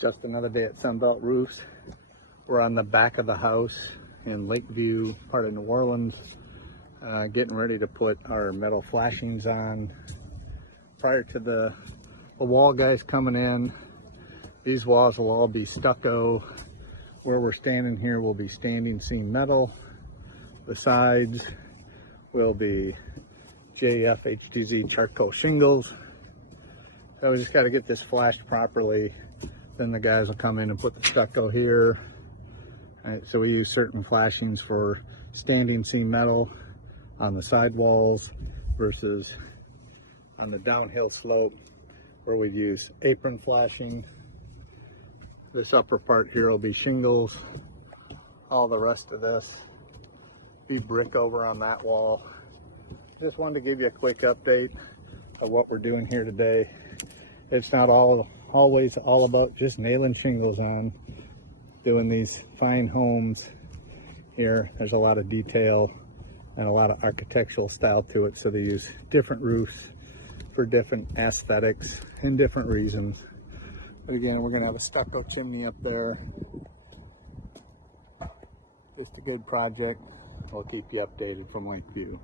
Just another day at Sunbelt Roofs. We're on the back of the house in Lakeview, part of New Orleans, getting ready to put our metal flashings on. Prior to the wall guys coming in, these walls will all be stucco. Where we're standing here will be standing seam metal. The sides will be JF HTZ charcoal shingles. So we just got to get this flashed properly. Then the guys will come in and put the stucco here. All right, so we use certain flashings for standing seam metal on the side walls versus on the downhill slope where we use apron flashing. This upper part here will be shingles. All the rest of this be brick over on that wall. Just wanted to give you a quick update of what we're doing here today. It's not always all about just nailing shingles on. Doing these fine homes here, there's a lot of detail and a lot of architectural style to it, so they use different roofs for different aesthetics and different reasons. But again, we're gonna have a stucco chimney up there. Just a good project. We'll keep you updated from Lakeview.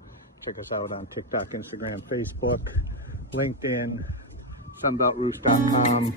Check us out on TikTok, Instagram, Facebook, LinkedIn, sunbeltroofs.com.